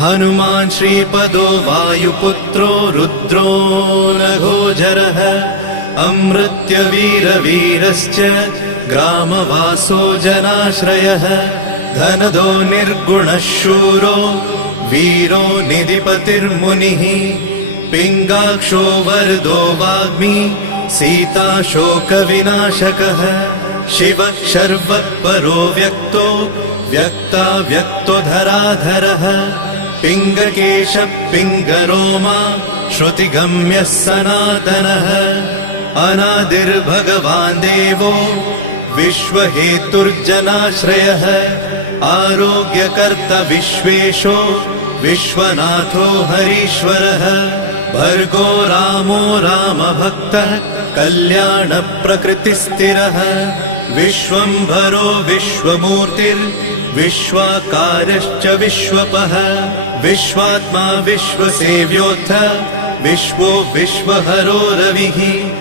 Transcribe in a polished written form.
हनुमान् श्रीपदो वायुपुत्रो रुद्रो नघोजरः अमृत्यवीरवीरश्च ग्रामवासो जनाश्रयः धनदो निर्गुणः शूरो वीरो निधिपतिर्मुनिः पिङ्गाक्षो वरदो वाग्मी सीताशोकविनाशकः शिवः शर्वत्परो व्यक्तो व्यक्तो धराधरः पिङ्गकेशः पिङ्गरोमा श्रुतिगम्यः सनातनः अनादिर्भगवान् देवो विश्वहेतुर्जनाश्रयः आरोग्यकर्ता विश्वेशो विश्वनाथो हरीश्वरः भर्गो रामो रामभक्तः कल्याणप्रकृतिस्थिरः विश्वम्भरो विश्वमूर्तिर्विश्वाकारश्च विश्वपः विश्वात्मा विश्वसेव्योऽथ विश्वो विश्वहरो रविः